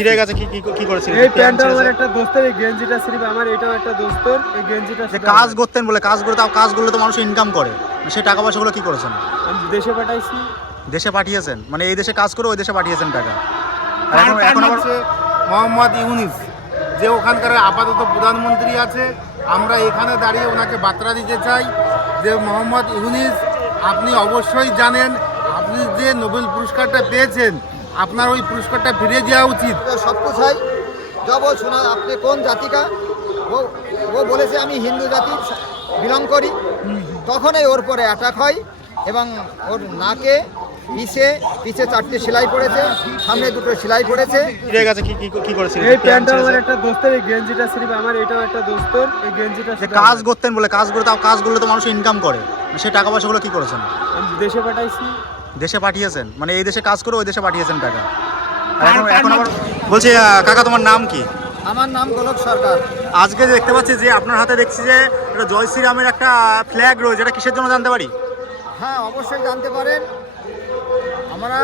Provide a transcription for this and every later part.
ফিরে গেছে কি কি কি করেছিলেন? এই প্যান্টটা আমার একটা দোস্তের এই গেঞ্জিটা সিরিপ আমার এটাও একটা দোস্তর এই গেঞ্জিটা যে কাজ করতেন বলে কাজ করে তাও কাজ করলে তো মানুষ ইনকাম করে। সেই টাকা পয়সাগুলো কি করেছেন? আমি দেশে পাঠাইছি। দেশে পাঠিয়েছেন? মানে এই দেশে কাজ করে ওই দেশে পাঠিয়েছেন টাকা। এখন এখন আবার মোহাম্মদ ইউনিস যে ওখানকার আপাতত প্রধানমন্ত্রী আছে। আমরা এখানে দাঁড়িয়ে ওনাকে বার্তা দিতে চাই যে মোহাম্মদ ইউনিস আপনি অবশ্যই জানেন আপনি যে নোবেল পুরস্কারটা পেয়েছেন আপনার ওই পুরস্কারটা ফিরিয়ে দেওয়া উচিত। সবকু চাই জব শোনা আপনি কোন জাতিকা? ও ও বলেছে আমি হিন্দু জাতি বিলং করি। তখনই ওর পরে অ্যাটাক হয় এবং ওর নাকে পিছে পিছে চারটে সেলাই পড়েছে সামনে দুটো সেলাই পড়েছে। ঠিক আছে কি কি করেছিল? এই প্যান্টটা আমার একটা দোস্তের এই গেঞ্জিটা স্লিপ আমার এটাও একটা দোস্তর এই গেঞ্জিটা যে কাজ করতেন বলে কাজ করে তাও কাজ করলে তো মানুষ ইনকাম করে। সে টাকা পয়সাগুলো কি করেছেন? দেশে পাঠাইছি। দেশে পাঠিয়েছেন? মানে এই দেশে কাজ করে ওই দেশে পাঠিয়েছেন টাকা। এখন এখন আবার বলছি কাকা তোমার নাম কি? আমার নাম গোলক সরকার। আজকে দেখতে পাচ্ছি যে আপনার হাতে দেখছি যে এটা জয় শ্রীরামের একটা ফ্ল্যাগ রয়েছে এটা কিসের জন্য জানতে পারি? হ্যাঁ অবশ্যই জানতে পারেন। আমরা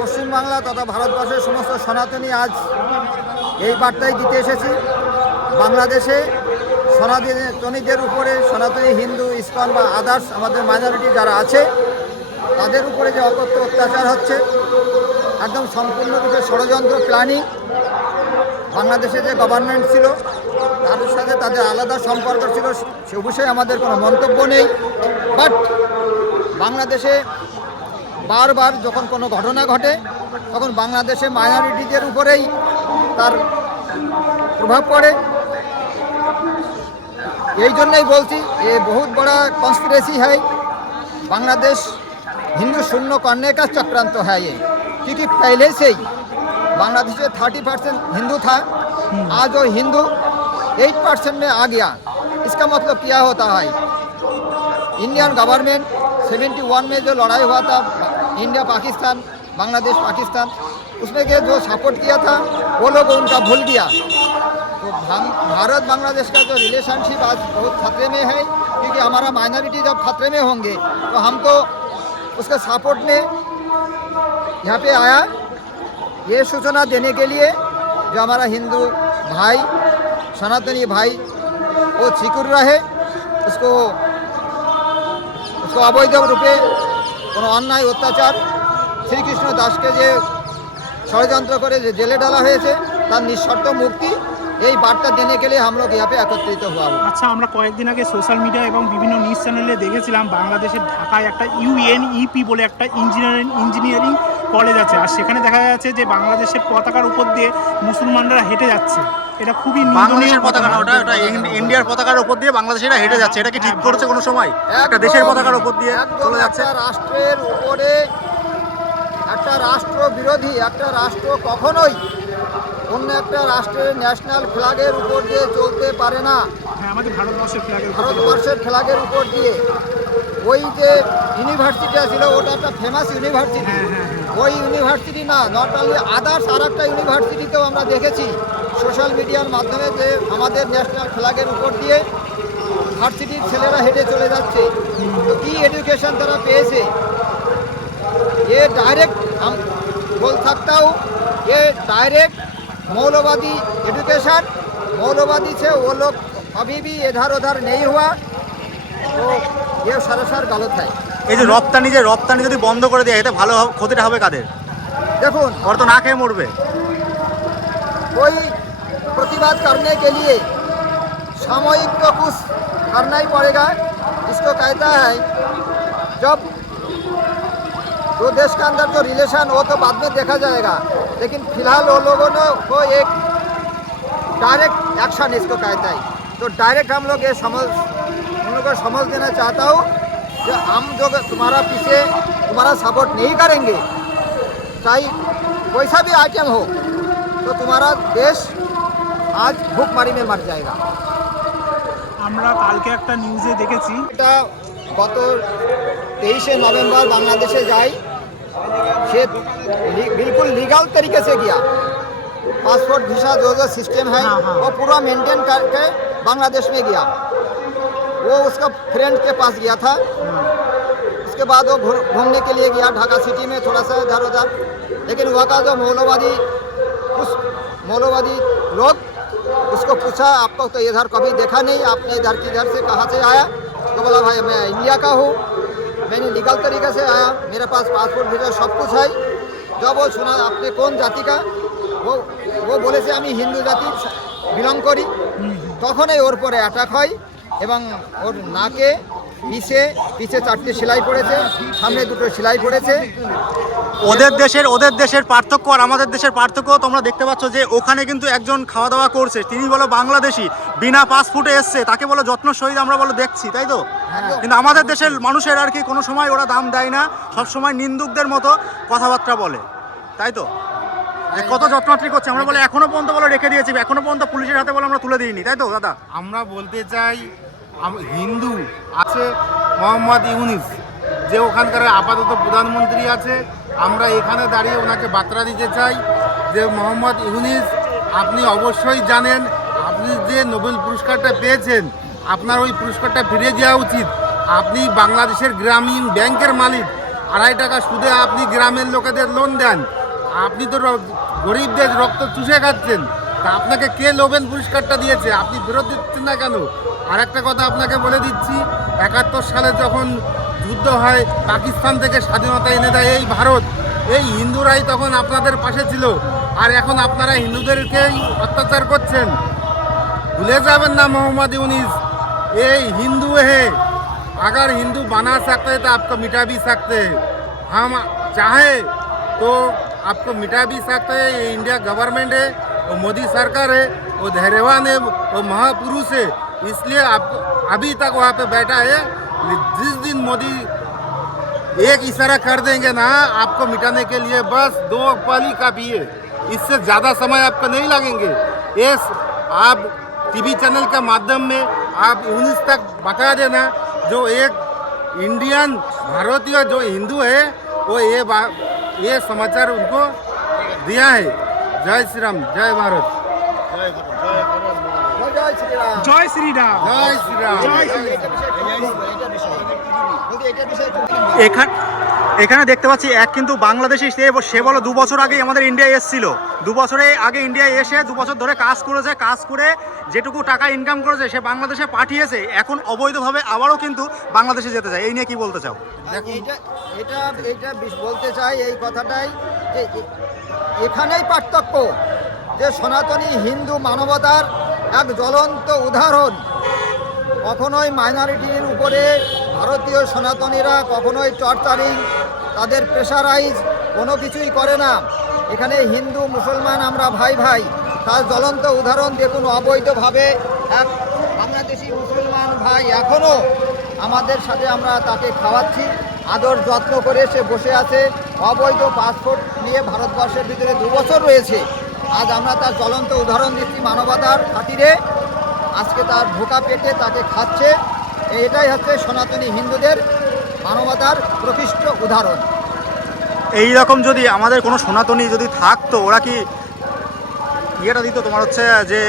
পশ্চিমবাংলা তথা ভারতবর্ষের সমস্ত সনাতনী আজ এই বার্তাই দিতে এসেছি। বাংলাদেশে সনাতনীদের উপরে সনাতনী হিন্দু ইসকন বা আদার্স আমাদের মাইনরিটি যারা আছে তাদের উপরে যে অকত্র অত্যাচার হচ্ছে, একদম সম্পূর্ণরূপে ষড়যন্ত্র প্ল্যানিং বাংলাদেশে যে গভর্নমেন্ট ছিল, তার সাথে তাদের আলাদা সম্পর্ক ছিল, সে বিষয়ে আমাদের কোনো মন্তব্য নেই। বাট বাংলাদেশে বারবার যখন কোনো ঘটনা ঘটে, তখন বাংলাদেশে মাইনরিটিদের উপরেই তার প্রভাব পড়ে। এই জন্যই বলছি, এ বহুত বড় কনস্পিরেসি হয়। বাংলাদেশ हिंदू शून्य करने का चक्रांत है ये क्योंकि पहले से ही बांग्लादेश में थर्टी परसेंट हिंदू था आज वो हिंदू एट परसेंट में आ गया इसका मतलब क्या होता है इंडियन गवर्नमेंट 71 में जो लड़ाई हुआ था इंडिया पाकिस्तान बांग्लादेश पाकिस्तान उसमें के जो सपोर्ट किया था वो लोग उनका भूल गया तो भां- भारत बांग्लादेश का जो रिलेशनशिप आज बहुत खतरे में है क्योंकि हमारा माइनॉरिटी जब खतरे में होंगे तो हम तो उसके सपोर्ट में यहाँ पे आया ये सूचना देने के लिए जो हमारा हिंदू भाई सनातनी भाई वो सिक्योर रहे उसको उसको অবৈধ রূপে কোনো অন্যায় অত্যাচার শ্রীকৃষ্ণ দাসকে যে ষড়যন্ত্র করে যে জেলে ডালা হয়েছে তার নিঃশর্ত মুক্তি এই বার্তা দেনে গেলে আমরা কীভাবে একত্রিত হওয়া আচ্ছা আমরা কয়েকদিন আগে সোশ্যাল মিডিয়া এবং বিভিন্ন নিউজ চ্যানেলে দেখেছিলাম বাংলাদেশের ঢাকায় একটা ইউএনইপি বলে একটা ইঞ্জিনিয়ারিং ইঞ্জিনিয়ারিং কলেজ আছে। আর সেখানে দেখা যাচ্ছে যে বাংলাদেশের পতাকার উপর দিয়ে মুসলমানরা হেঁটে যাচ্ছে। এটা খুবই বাংলাদেশের পতাকা না ওটা ওটা ইন্ডিয়ার পতাকার উপর দিয়ে বাংলাদেশিরা হেঁটে যাচ্ছে। এটা কি ঠিক করছে কোনো সময়? একটা দেশের পতাকার উপর দিয়ে চলে যাচ্ছে। রাষ্ট্রের উপরে একটা রাষ্ট্র বিরোধী একটা রাষ্ট্র কখনোই অন্য একটা রাষ্ট্রের ন্যাশনাল ফ্ল্যাগের উপর দিয়ে চলতে পারে না। ভারতবর্ষের ফ্ল্যাগের উপর দিয়ে। ওই যে ইউনিভার্সিটি ছিল ওটা একটা ফেমাস ইউনিভার্সিটি ওই ইউনিভার্সিটি না নট অনলি আদার্স আর একটা ইউনিভার্সিটিতেও আমরা দেখেছি। সোশ্যাল মিডিয়ার মাধ্যমে যে আমাদের ন্যাশনাল ফ্ল্যাগের উপর দিয়ে ভার্সিটির ছেলেরা হেঁটে চলে যাচ্ছে। তো কী তারা পেয়েছে? এ ডাইরেক্ট বল থাকতেও এ ডাইরেক্ট मौलवादी एजुकेशन मौलवादी से वो लोग अभी भी इधर उधर नहीं हुआ तो ये सरासर गलत है এই যে রপ্তানি যে রপ্তানি যদি বন্ধ করে দেয় এতে ভালো হবে- ক্ষতিটা হবে কাদের देखुन ওরা তো না খেয়ে মরবে कोई प्रतिवाद करने के लिए सामयिक तो कुछ करना ही पड़ेगा इसको कहता है जब दो देश के अंदर जो रिलेशन वो तो बाद में देखा जाएगा लेकिन फिलहाल वो लोगों ने को एक डायरेक्ट एक्शन इसको कहता है तो डायरेक्ट हम लोग ये समझ उन लोग को समझ देना चाहता हूँ कि हम जो तुम्हारा पीछे तुम्हारा सपोर्ट नहीं करेंगे चाहे कोई सा भी आइटम हो तो तुम्हारा देश आज भूखमारी में मर जाएगा আমরা কালকে একটা নিউজে দেখেছি এটা গত তেইশে নভেম্বর বাংলাদেশে যায় ली- बिल्कुल लीगल तरीके से गया पासपोर्ट वीसा जो जो सिस्टम है हाँ, हाँ। वो पूरा मेंटेन करके बांग्लादेश में गया। वो उसका फ्रेंड के पास गया था। उसके बाद वो घूमने के लिए गया ढाका सिटी में थोड़ा सा इधर उधर। लेकिन वहाँ का जो मौलवादी उस मौलवादी लोग उसको पूछा आपको तो इधर कभी देखा नहीं? आपने इधर किधर से कहाँ से आया? तो बोला भाई मैं इंडिया का हूँ। मैंने लीगल तरीके से आया मेरे पास पासपोर्ट वीजा सब कुछ है जब वो सुना आपने कौन जाति का वो वो বলেছে আমি হিন্দু জাতি বিলং করি তখনই ওর পরে অ্যাটাক হয় এবং ওর নাকে পিছে পিছে চারটে সেলাই পড়েছে সামনে দুটো সেলাই পড়েছে। ওদের দেশের ওদের দেশের পার্থক্য আর আমাদের দেশের পার্থক্য তোমরা দেখতে পাচ্ছ যে ওখানে কিন্তু একজন খাওয়া দাওয়া করছে। তিনি বলো বাংলাদেশি বিনা পাসপোর্টে এসছে তাকে বলো যত্ন সহিত আমরা বলো দেখছি তাই তো? কিন্তু আমাদের দেশের মানুষের আর কি কোনো সময় ওরা দাম দেয় না সব সময় নিন্দুকদের মতো কথাবার্তা বলে তাই তো? কত যত্নাত্রী করছে আমরা বলে এখনও পর্যন্ত বলে রেখে দিয়েছি এখনও পর্যন্ত পুলিশের হাতে বলে আমরা তুলে দিইনি তাই তো দাদা? আমরা বলতে চাই হিন্দু আছে মোহাম্মদ ইউনিস, যে ওখানকার আপাতত প্রধানমন্ত্রী আছে। আমরা এখানে দাঁড়িয়ে ওনাকে বার্তা দিতে চাই যে, মোহাম্মদ ইউনিস, আপনি অবশ্যই জানেন, আপনি যে নোবেল পুরস্কারটা পেয়েছেন, আপনার ওই পুরস্কারটা ফিরে দেওয়া উচিত। আপনি বাংলাদেশের গ্রামীণ ব্যাংকের মালিক, আড়াই টাকা সুদে আপনি গ্রামের লোকেদের লোন দেন। আপনি তো গরিবদের রক্ত চুষে খাচ্ছেন। তা আপনাকে কে নোবেল পুরস্কারটা দিয়েছে? আপনি ফেরত দিচ্ছেন না কেন? আর একটা কথা আপনাকে বলে দিচ্ছি একাত্তর সালে যখন যুদ্ধ হয় পাকিস্তান থেকে স্বাধীনতা এনে দেয় এই ভারত এই হিন্দুরাই তখন আপনাদের পাশে ছিল আর এখন আপনারা হিন্দুদেরকেই অত্যাচার করছেন भूले जावन ना मोहम्मद यूनिस ये हिंदू है अगर हिंदू बना सकते हैं तो आपको मिटा भी सकते हैं हम चाहे तो आपको मिटा भी सकते हैं ये इंडिया गवर्नमेंट है वो मोदी सरकार है वो धैर्यवान है वो महापुरुष है इसलिए आप अभी तक वहाँ पे बैठा है। जिस दिन मोदी एक इशारा कर देंगे ना, आपको मिटाने के लिए बस दो पल ही काफ़ी है। इससे ज़्यादा समय आपको नहीं लगेंगे। ये आप टीवी चैनल के माध्यम में आप उन्नीस तक बता देना, जो एक इंडियन, भारतीय जो हिंदू है, वो ये ये समाचार उनको दिया है। जय श्री राम, जय भारत। জয় শ্রীরাম জয় শ্রীরাম জয় এখান এখানে দেখতে পাচ্ছি এক কিন্তু বাংলাদেশি সে সে বলো দু বছর আগে আমাদের ইন্ডিয়ায় এসেছিল। দু বছরে আগে ইন্ডিয়ায় এসে দু বছর ধরে কাজ করেছে কাজ করে যেটুকু টাকা ইনকাম করেছে সে বাংলাদেশে পাঠিয়েছে। এখন অবৈধভাবে আবারও কিন্তু বাংলাদেশে যেতে চায়। এই নিয়ে কি বলতে চাও? এটা এটা এটা বলতে চাই এই কথাটাই যে এখানেই পার্থক্য যে সনাতনী হিন্দু মানবতার এক জ্বলন্ত উদাহরণ। কখনোই মাইনরিটির উপরে ভারতীয় সনাতনীরা কখনোই টর্চারিং তাদের প্রেশারাইজ কোনো কিছুই করে না। এখানে হিন্দু, মুসলমান, আমরা ভাই ভাই। তার জ্বলন্ত উদাহরণ দেখুন, অবৈধভাবে এক বাংলাদেশি মুসলমান ভাই এখনও আমাদের সাথে আমরা তাকে খাওয়াচ্ছি। আদর যত্ন করে সে বসে আছে। অবৈধ পাসপোর্ট নিয়ে ভারতবর্ষের ভিতরে দু বছর রয়েছে। আজ আমরা তার জ্বলন্ত উদাহরণ দিচ্ছি মানবতার খাতিরে। আজকে তার ঢোকা পেটে তাকে খাচ্ছে। এটাই হচ্ছে সনাতনী হিন্দুদের মানবতার প্রকৃষ্ট উদাহরণ। এই রকম যদি আমাদের কোনো সনাতনী যদি থাকতো ওরা কি ইয়েটা দিত তোমার হচ্ছে যে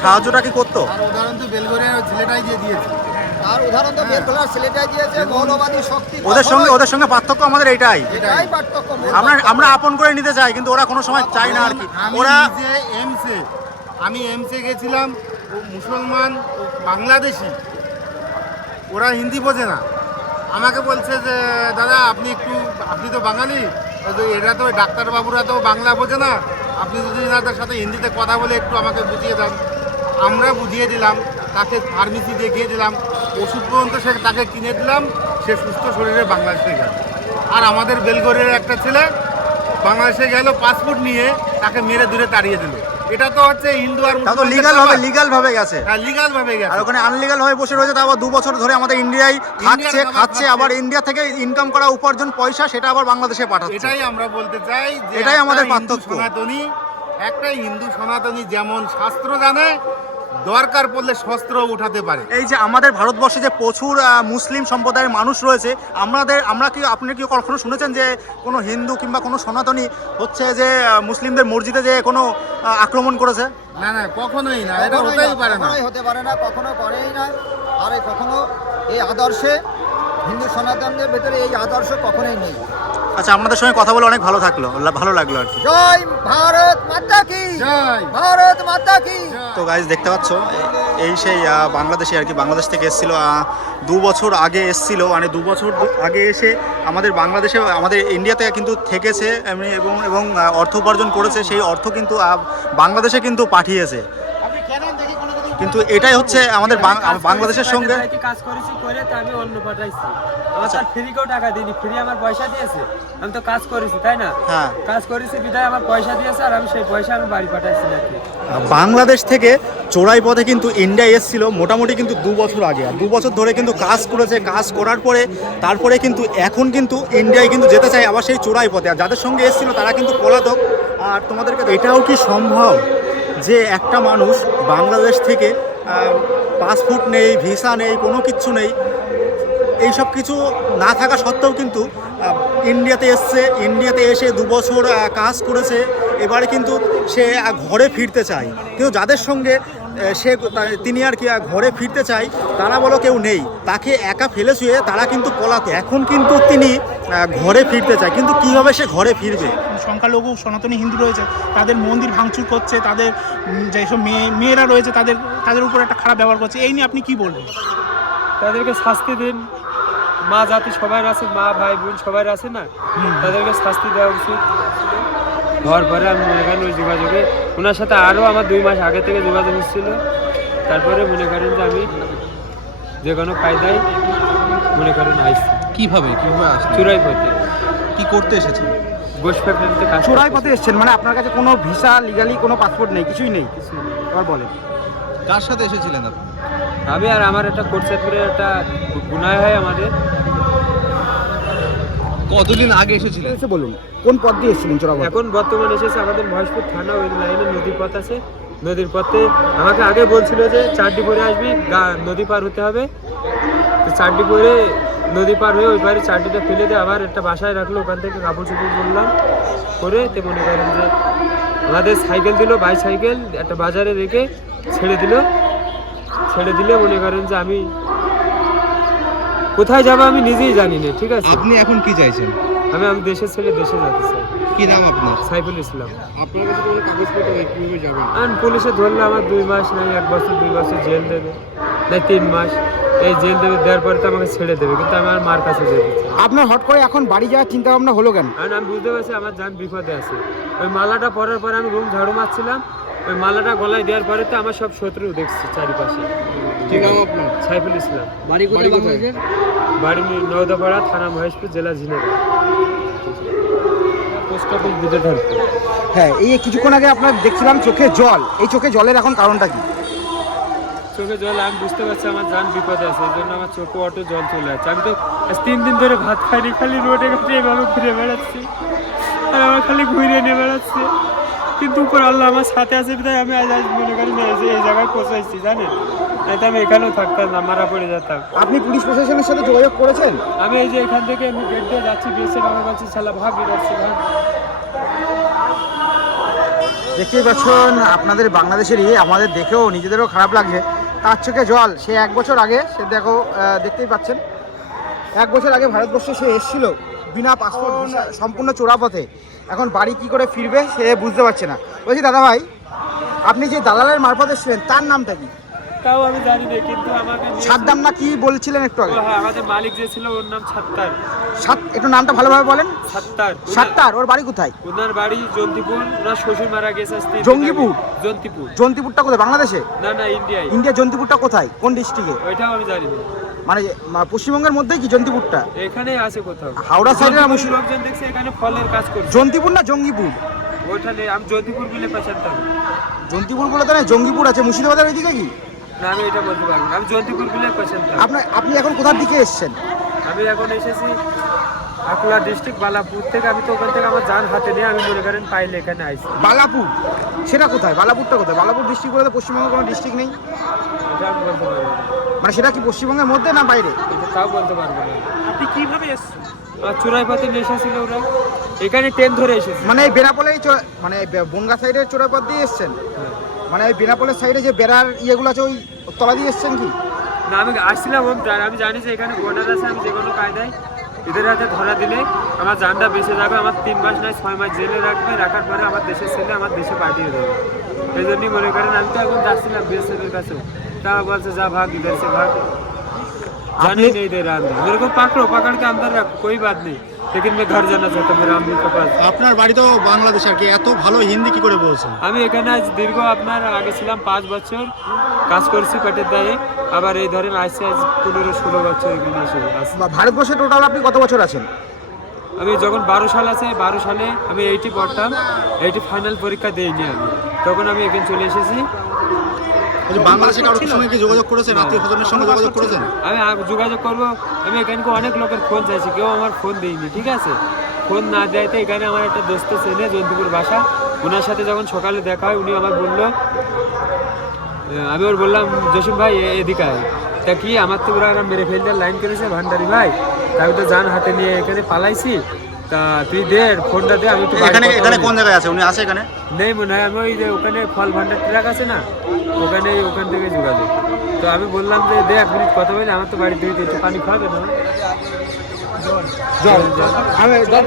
সাহায্যটা কি করতো? আর উদাহরণ তো বেলগড়িয়ার ছেলেটাই দিয়ে দিয়েছে। তার উদাহরণ তো বেরকলার ছেলেটাই দিয়েছে মৌলবাদী শক্তি ওদের সঙ্গে ওদের সঙ্গে পার্থক্য আমাদের এইটাই। এটাই পার্থক্য আমরা আমরা আপন করে নিতে চাই কিন্তু ওরা কোনো সময় চায় না আর কি। ওরা এমসে আমি এমসে গেছিলাম মুসলমান বাংলাদেশি। ওরা হিন্দি বোঝে না। আমাকে বলছে যে দাদা আপনি একটু আপনি তো বাঙালি এরা তো ডাক্তারবাবুরা তো বাংলা বোঝে না। আপনি যদি এনাদের সাথে হিন্দিতে কথা বলে একটু আমাকে বুঝিয়ে দেন। আমরা বুঝিয়ে দিলাম তাকে ফার্মেসি দেখিয়ে দিলাম। ওষুধ পর্যন্ত সে তাকে কিনে দিলাম সে সুস্থ শরীরে বাংলাদেশে গেল। আর আমাদের বেলগড়ের একটা ছেলে বাংলাদেশে গেল পাসপোর্ট নিয়ে তাকে মেরে দূরে তাড়িয়ে দিল। এটা তো হচ্ছে হিন্দু আর তা লিগাল ভাবে লিগাল ভাবে গেছে। হ্যাঁ লিগাল ভাবে আর ওখানে আনলিগাল ভাবে বসে রয়েছে তা আবার দু বছর ধরে আমাদের ইন্ডিয়ায় খাচ্ছে খাচ্ছে। আবার ইন্ডিয়া থেকে ইনকাম করা উপার্জন পয়সা সেটা আবার বাংলাদেশে পাঠাচ্ছে। এটাই আমরা বলতে চাই এটাই আমাদের পার্থক্য। সনাতনী একটা হিন্দু সনাতনী যেমন শাস্ত্র জানে দরকার পড়লে শস্ত্র উঠাতে পারে। এই যে আমাদের ভারতবর্ষে যে প্রচুর মুসলিম সম্প্রদায়ের মানুষ রয়েছে আমাদের আমরা কি আপনি কি কখনো শুনেছেন যে কোনো হিন্দু কিংবা কোনো সনাতনী হচ্ছে যে মুসলিমদের মসজিদে যে কোনো আক্রমণ করেছে? না না কখনোই না এটা হতেই পারে না। হতে পারে না কখনো করেই না। আর কখনো এই আদর্শে হিন্দু সনাতনদের ভেতরে এই আদর্শ কখনোই নেই। আচ্ছা আপনাদের সঙ্গে কথা বলে অনেক ভালো থাকল। ভালো লাগল আর কি। জয় ভারত মাতা কি। জয়। ভারত মাতা কি। তো গাইজ দেখতে পাচ্ছ এই সেই বাংলাদেশে আর কি বাংলাদেশ থেকে এসেছিল দু বছর আগে এসেছিল মানে দু বছর আগে এসে আমাদের বাংলাদেশে আমাদের ইন্ডিয়াতে কিন্তু থেকেছে এমনি এবং এবং অর্থ উপার্জন করেছে সেই অর্থ কিন্তু বাংলাদেশে কিন্তু পাঠিয়েছে। কিন্তু এটাই হচ্ছে আমাদের বাংলাদেশের সঙ্গে কাজ করেছি করে তো আমি অন্য পাঠাইছি। আচ্ছা। তার ফ্রিকেও টাকা দিইনি ফ্রি আমার পয়সা দিয়েছে। আমি তো কাজ করেছি তাই না? হ্যাঁ। কাজ করেছি বিদায় আমার পয়সা দিয়েছে আর আমি সেই পয়সা আমি বাড়ি পাঠাইছি নাকি। বাংলাদেশ থেকে চোরাই পথে কিন্তু ইন্ডিয়া এসেছিল মোটামুটি কিন্তু দু বছর আগে। আর দু বছর ধরে কিন্তু কাজ করেছে কাজ করার পরে তারপরে কিন্তু এখন কিন্তু ইন্ডিয়ায় কিন্তু যেতে চায় আবার সেই চোরাই পথে। আর যাদের সঙ্গে এসেছিল তারা কিন্তু পলাতক। আর তোমাদেরকে এটাও কি সম্ভব? যে একটা মানুষ বাংলাদেশ থেকে পাসপোর্ট নেই, ভিসা নেই, কোনো কিচ্ছু নেই, এই সব কিছু না থাকা সত্ত্বেও কিন্তু ইন্ডিয়াতে এসছে, ইন্ডিয়াতে এসে দু বছর কাজ করেছে, এবারে কিন্তু সে ঘরে ফিরতে চায়। কিন্তু যাদের সঙ্গে সে তিনি আর কি ঘরে ফিরতে চায় তারা বলো কেউ নেই। তাকে একা ফেলে শুয়ে তারা কিন্তু পলাতে এখন কিন্তু তিনি ঘরে ফিরতে চায়। কিন্তু কীভাবে সে ঘরে ফিরবে? সংখ্যালঘু সনাতনী হিন্দু রয়েছে তাদের মন্দির ভাঙচুর করছে তাদের যেসব মেয়ে মেয়েরা রয়েছে তাদের তাদের উপর একটা খারাপ ব্যবহার করছে। এই নিয়ে আপনি কি বলবেন? তাদেরকে শাস্তি দিন। মা জাতি সবাই আছে মা ভাই বোন সবাই আছে না? তাদেরকে শাস্তি দেওয়া উচিত। হওয়ার পরে আমি মনে করেন ওই যোগাযোগে ওনার সাথে আরও আমার দুই মাস আগে থেকে যোগাযোগ হচ্ছিল। তারপরে মনে করেন যে আমি যে কোনো কায়দায় মনে করেন আইসি কীভাবে? কীভাবে আসলেন? চুরাই পথে কি করতে এসেছেন? গোশ ফ্যাক্টরিতে কাজ চোরাই। পথে এসেছেন? মানে আপনার কাছে কোনো ভিসা লিগালি কোনো পাসপোর্ট নেই? কিছুই নেই। এবার বলেন। কার সাথে এসেছিলেন আপনি? আমি আর আমার একটা কোর্সেপুরে একটা গুনায় হয় আমাদের। কতদিন আগে এসেছিলেন এসে বলুন কোন পথ দিয়ে এসেছিলেন চোরা এখন বর্তমানে এসেছে আমাদের মহেশপুর থানা ওই লাইনে নদীর পথ আছে। নদীর পথে আমাকে আগে বলছিল যে চারটি পরে আসবি গা- নদী পার হতে হবে। তো চারটি পরে নদী পার হয়ে ওই পারে চারটিটা ফেলে দিয়ে আবার একটা বাসায় রাখল ওখান থেকে কাপড় চোপড় বললাম করে তে মনে করেন যে আমাদের সাইকেল দিল বাই সাইকেল একটা বাজারে রেখে ছেড়ে দিল। ছেড়ে দিলে মনে করেন যে আমি কোথায় যাব আমি নিজেই জানি না ঠিক আছে? আপনি এখন কি চাইছেন? আমি আমি দেশের ছেড়ে দেশে যেতে চাই। কি নাম আপনার? সাইফুল ইসলাম। আপনার কাছে কোনো কাগজপত্র নেই কীভাবে যাবেন? আর পুলিশে ধরলে আমার দুই মাস নাই এক বছর দুই বছর জেল দেবে নাই তিন মাস। এই জেল দেবে দেওয়ার পরে তো আমাকে ছেড়ে দেবে কিন্তু আমি আমার মার কাছে যেতে আপনার হট করে এখন বাড়ি যাওয়ার চিন্তা ভাবনা হলো কেন? কারণ আমি বুঝতে পারছি আমার যান বিপদে আছে। ওই মালাটা পরার পরে আমি রুম ঝাড়ু মারছিলাম ওই মালাটা গলায় দেওয়ার পরে তো আমার সব শত্রু দেখছি চারিপাশে। কি নাম আপনার? সাইফুল ইসলাম। বাড়ি কোথায়? বাংলাদেশের? বাড়ি নৌদাপাড়া থানা মহেশপুর জেলা ঝিনাইদহ। পোস্ট অফিস হ্যাঁ এই কিছুক্ষণ আগে আপনার দেখছিলাম চোখে জল। এই চোখে জলের এখন কারণটা কি? চোখে জল আমি বুঝতে পারছি আমার যান বিপদে আছে এই জন্য আমার চোখে অটো জল চলে যাচ্ছে আমি তো আজ তিন দিন ধরে ভাত খাইনি খালি রোডে ঘাটে এভাবে ঘুরে বেড়াচ্ছি। আর আমার খালি ঘুরে নিয়ে বেড়াচ্ছে। কিন্তু উপর আল্লাহ আমার সাথে আছে বিধায় আমি আজ আজ মনে করি না যে এই জায়গায় পৌঁছাইছি জানেন? নয়তো আমি এখানেও থাকতাম না মারা পড়ে যেতাম। আপনি পুলিশ প্রশাসনের সাথে যোগাযোগ করেছেন? আমি এই যে এখান থেকে আমি গেট দিয়ে যাচ্ছি বিএসএফ আমার শালা ভাগ বেরোচ্ছি ভাগ। দেখতেই পাচ্ছেন আপনাদের বাংলাদেশেরই আমাদের দেখেও নিজেদেরও খারাপ লাগছে। তার চোখে জল সে এক বছর আগে সে দেখো দেখতেই পাচ্ছেন। এক বছর আগে ভারতবর্ষে সে এসেছিল। বিনা পাসপোর্ট সম্পূর্ণ চোরাপথে। এখন বাড়ি কি করে ফিরবে সে বুঝতে পারছে না। বলছি দাদা ভাই আপনি যে দালালের মারফত এসেছিলেন তার নামটা কি? তাও আমি জানি না কিন্তু আমাকে সাদ্দাম না কি বলছিলেন একটু আগে? হ্যাঁ আমাদের মালিক যে ছিল ওর নাম সাত্তার। সাত একটু নামটা ভালোভাবে বলেন। সাত্তার। ওর বাড়ি কোথায়? ওনার বাড়ি জন্তিপুর ওনার শ্বশুর মারা গেছে জঙ্গিপুর? জন্তিপুর। জন্তিপুরটা কোথায় বাংলাদেশে? না না ইন্ডিয়ায়। ইন্ডিয়া জন্তিপুরটা কোথায়? কোন ডিস্ট্রিক্টে ওইটাও আমি জানি না। মানে পশ্চিমবঙ্গের মধ্যেই কি জন্তিপুরটা? এখানে আছে কোথাও। হাওড়া সাইডে লোকজন দেখছে এখানে ফলের কাজ করছে। জন্তিপুর না জঙ্গিপুর? ওইখানে আমি জন্তিপুর বলে পছানতাম জন্তিপুর বলে তো না জঙ্গিপুর আছে। মুর্শিদাবাদের ওইদিকে কি? না আমি এটা বলতে পারব না। আমি জন্তিপুর বলে পছানতাম আপনার আপনি এখন কোথার দিকে এসেছেন? আমি এখন এসেছি আকলা ডিস্ট্রিক্ট বালাপুর থেকে। আমি তো ওখান থেকে আমার যান হাতে নিয়ে আমি মনে করেন পাইলে এখানে আইসি বালাপুর? সেটা কোথায়? বালাপুরটা কোথায়? বালাপুর ডিস্ট্রিক্ট বলে তো পশ্চিমবঙ্গের কোনো ডিস্ট্রিক্ট নেই? এটা আমি বলতে পারব না। মানে সেটা কি পশ্চিমবঙ্গের মধ্যে না বাইরে? এটা তাও বলতে পারব না। আপনি কীভাবে এসেছেন? আর চুরাই পথে এসেছিল ওরা। এখানে ট্রেন ধরে এসেছে। মানে এই বেনাপোলের মানে বনগা সাইডের চোরাপথ দিয়ে এসেছেন? মানে ওই বেনাপোলের সাইডে যে বেড়ার ইয়েগুলো আছে ওই তলা দিয়ে এসেছেন কি? না আমি আসছিলাম আমি জানি যে এখানে বর্ডার আছে আমি যে কোনো কায়দায় এদের হাতে ধরা দিলে আমার জানটা বেঁচে যাবে আমার তিন মাস নয় ছয় মাস জেলে রাখবে রাখার পরে আমার দেশের ছেলে আমার দেশে পাঠিয়ে দেবে। এই জন্যই মনে করেন আমি তো এখন যাচ্ছিলাম বিএসএফের কাছে তা বলছে যা भाग इधर से भाग जाने ही नहीं दे रहा अंदर मेरे को पकड़ो पकड़ के अंदर रखो कोई बात नहीं लेकिन मैं घर जाना चाहता हूँ मेरा अम्मी के पास আপনার বাড়ি তো বাংলাদেশ আর কি এত ভালো হিন্দি কি করে বলছেন আমি এখানে আজ দীর্ঘ আপনার আগে ছিলাম পাঁচ বছর কাজ করছি পেটের দায়ে আবার এই ধরেন আসছে আজ পনেরো ষোলো বছর এখানে এসে আসছি। বা ভারতবর্ষে টোটাল আপনি কত বছর আছেন আমি যখন বারো সাল আছে বারো সালে আমি এইটি পড়তাম এইটি ফাইনাল পরীক্ষা দিইনি আমি তখন আমি এখানে চলে এসেছি ওই যে বাংলাদেশে কারোর সঙ্গে কি যোগাযোগ করেছেন? আত্মীয় স্বজনের সঙ্গে যোগাযোগ করেছেন? আমি যোগাযোগ করব। আমি এখানকে অনেক লোকের ফোন চাইছি কেউ আমার ফোন দেয়নি ঠিক আছে? ফোন না দেয় দেয়তে এখানে আমার একটা দোস্ত চেনে জন্তুপুর বাসা। ওনার সাথে যখন সকালে দেখা হয় উনি আমার বলল আমি ওর বললাম জসিম ভাই এদিকে আয়। তা কি আমার তো ওরা মেরে ফেলতে লাইন করেছে ভান্ডারি ভাই। তা আমি তো যান হাতে নিয়ে এখানে পালাইছি। তা তুই দে ফোনটা দে আমি এখানে এখানে কোন জায়গায় আছে? উনি আছে এখানে? নেই মনে হয় আমি ওই যে ওখানে ফল ভান্ডার ট্রাক আছে না ওখানে ওখান থেকে যোগাযোগ। তো আমি বললাম যে দে এক মিনিট কথা বলি আমার তো বাড়ি দিয়ে একটু পানি খাবে না। জল আমি জল